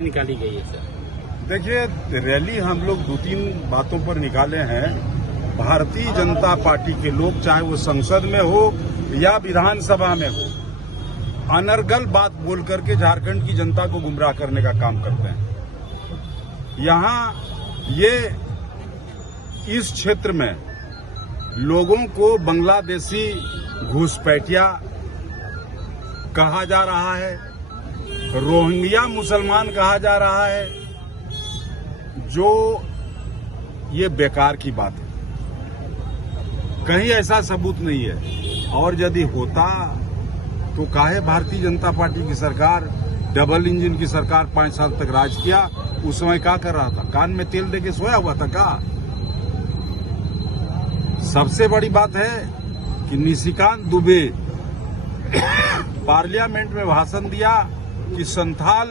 निकाली गई है सर? देखिए, रैली हम लोग 2-3 बातों पर निकाले हैं। भारतीय जनता पार्टी के लोग, चाहे वो संसद में हो या विधानसभा में हो, अनर्गल बात बोल करके झारखंड की जनता को गुमराह करने का काम करते हैं। यहाँ ये इस क्षेत्र में लोगों को बांग्लादेशी घुसपैठिया कहा जा रहा है, रोहिंग्या मुसलमान कहा जा रहा है, जो ये बेकार की बात है। कहीं ऐसा सबूत नहीं है। और यदि होता तो काहे भारतीय जनता पार्टी की सरकार, डबल इंजन की सरकार 5 साल तक राज किया, उस समय क्या कर रहा था? कान में तेल देके सोया हुआ था क्या? सबसे बड़ी बात है कि निशिकांत दुबे पार्लियामेंट में भाषण दिया कि संथाल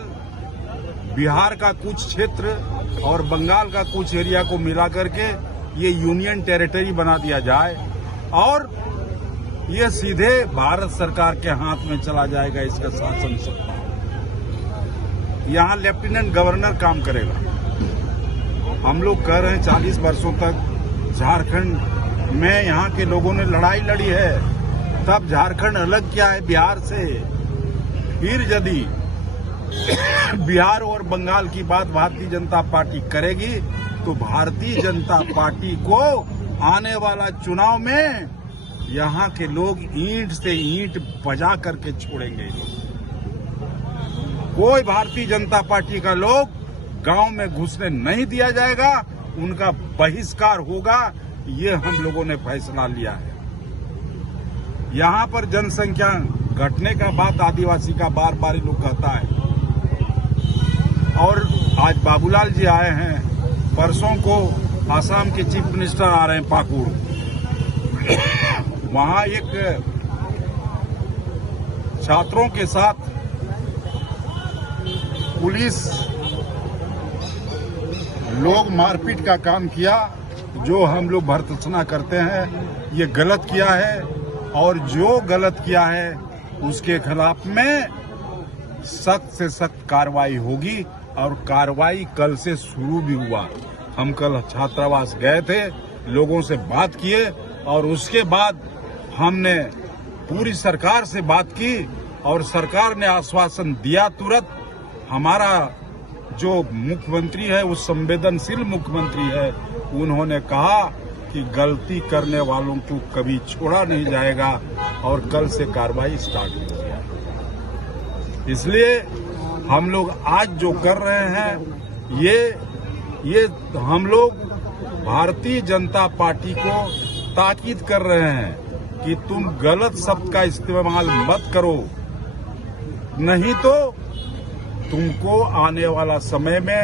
बिहार का कुछ क्षेत्र और बंगाल का कुछ एरिया को मिला करके ये यूनियन टेरिटरी बना दिया जाए और ये सीधे भारत सरकार के हाथ में चला जाएगा इसका शासन सत्ता। यहाँ लेफ्टिनेंट गवर्नर काम करेगा। हम लोग कह रहे हैं 40 वर्षों तक झारखंड में यहाँ के लोगों ने लड़ाई लड़ी है, तब झारखंड अलग किया है बिहार से। फिर यदि बिहार और बंगाल की बात भारतीय जनता पार्टी करेगी तो भारतीय जनता पार्टी को आने वाला चुनाव में यहाँ के लोग ईंट से ईंट बजा करके छोड़ेंगे। कोई भारतीय जनता पार्टी का लोग गांव में घुसने नहीं दिया जाएगा, उनका बहिष्कार होगा। ये हम लोगों ने फैसला लिया है। यहाँ पर जनसंख्या घटने का बात आदिवासी का बार बार लोग कहता है। और आज बाबूलाल जी आए हैं, परसों को आसाम के चीफ मिनिस्टर आ रहे हैं पाकुड़। वहां एक छात्रों के साथ पुलिस लोग मारपीट का काम किया, जो हम लोग भर्त्सना करते हैं। ये गलत किया है और जो गलत किया है उसके खिलाफ में सख्त से सख्त कार्रवाई होगी। और कार्रवाई कल से शुरू भी हुआ। हम कल छात्रावास गए थे, लोगों से बात किए और उसके बाद हमने पूरी सरकार से बात की और सरकार ने आश्वासन दिया तुरंत। हमारा जो मुख्यमंत्री है, वो संवेदनशील मुख्यमंत्री है, उन्होंने कहा कि गलती करने वालों को कभी छोड़ा नहीं जाएगा और कल से कार्रवाई स्टार्ट होगी। इसलिए हम लोग आज जो कर रहे हैं, ये हम लोग भारतीय जनता पार्टी को ताकीद कर रहे हैं कि तुम गलत शब्द का इस्तेमाल मत करो, नहीं तो तुमको आने वाला समय में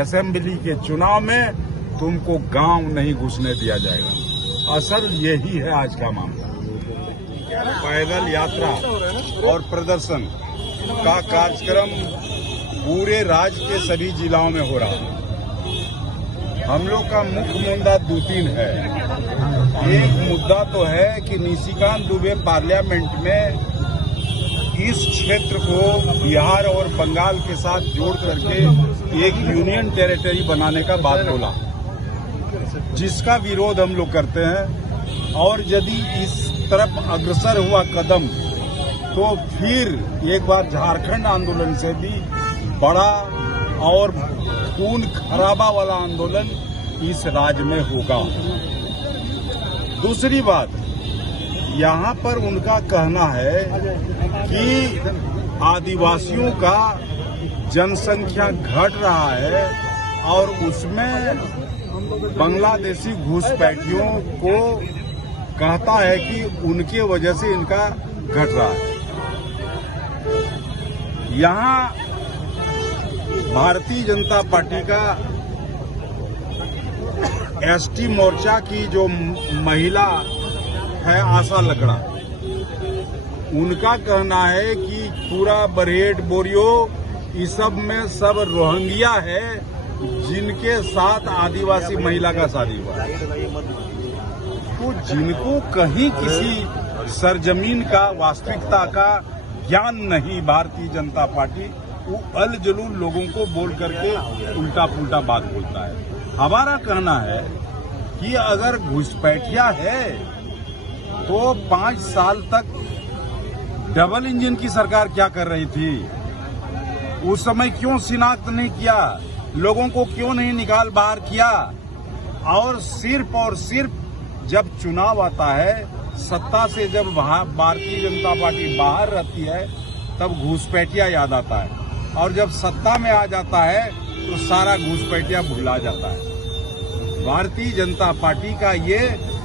असेंबली के चुनाव में तुमको गांव नहीं घुसने दिया जाएगा। असल यही है आज का मामला। पैदल यात्रा और प्रदर्शन का कार्यक्रम पूरे राज्य के सभी जिलों में हो रहा है। हम लोग का मुख्य मुद्दा 2-3 है। एक मुद्दा तो है कि निशिकांत दुबे पार्लियामेंट में इस क्षेत्र को बिहार और बंगाल के साथ जोड़ करके एक यूनियन टेरिटरी बनाने का बात बोला, जिसका विरोध हम लोग करते हैं। और यदि इस तरफ अग्रसर हुआ कदम तो फिर एक बार झारखंड आंदोलन से भी बड़ा और खून खराबा वाला आंदोलन इस राज्य में होगा। दूसरी बात, यहाँ पर उनका कहना है कि आदिवासियों का जनसंख्या घट रहा है और उसमें बांग्लादेशी घुसपैठियों को कहता है कि उनके वजह से इनका घट रहा है। यहाँ भारतीय जनता पार्टी का एसटी मोर्चा की जो महिला है आशा लकड़ा, उनका कहना है कि पूरा बरहेट बोरियो इस सब में सब रोहिंग्या है, जिनके साथ आदिवासी महिला का शादी हुआ। तो जिनको कहीं किसी सरजमीन का, वास्तविकता का ज्ञान नहीं भारतीय जनता पार्टी, वो अल जलूल लोगों को बोल करके उल्टा पुल्टा बात बोलता है। हमारा कहना है कि अगर घुसपैठिया है तो 5 साल तक डबल इंजन की सरकार क्या कर रही थी? उस समय क्यों शिनाख्त नहीं किया? लोगों को क्यों नहीं निकाल बाहर किया? और सिर्फ जब चुनाव आता है, सत्ता से जब भारतीय जनता पार्टी बाहर रहती है, तब घुसपैठिया याद आता है, और जब सत्ता में आ जाता है तो सारा घुसपैठिया भुला जाता है। भारतीय जनता पार्टी का ये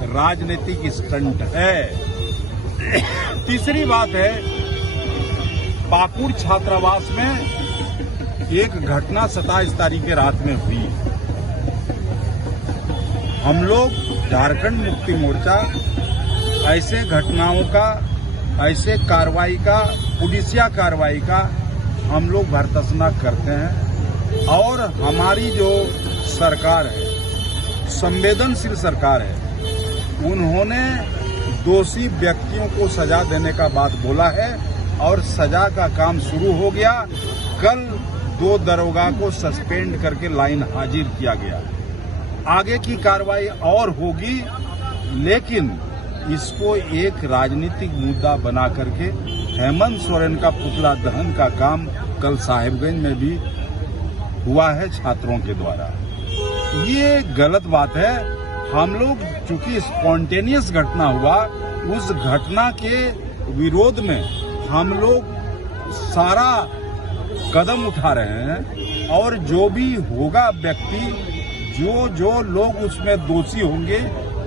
राजनीतिक स्टंट है। तीसरी बात है, पाकुड़ छात्रावास में एक घटना 27 तारीख की रात में हुई। हम लोग झारखंड मुक्ति मोर्चा ऐसे घटनाओं का, ऐसे कार्रवाई का, पुलिसिया कार्रवाई का हम लोग भर्त्सना करते हैं। और हमारी जो सरकार है, संवेदनशील सरकार है, उन्होंने दोषी व्यक्तियों को सजा देने का बात बोला है और सजा का काम शुरू हो गया। कल 2 दरोगा को सस्पेंड करके लाइन हाजिर किया गया। आगे की कार्रवाई और होगी, लेकिन इसको एक राजनीतिक मुद्दा बना करके हेमंत सोरेन का पुतला दहन का काम कल साहिबगंज में भी हुआ है छात्रों के द्वारा। ये गलत बात है। हम लोग चूंकि स्पॉन्टेनियस घटना हुआ, उस घटना के विरोध में हम लोग सारा कदम उठा रहे हैं, और जो भी होगा व्यक्ति, जो लोग उसमें दोषी होंगे,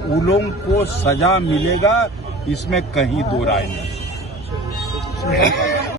उन लोगों को सजा मिलेगा, इसमें कहीं दो राय नहीं।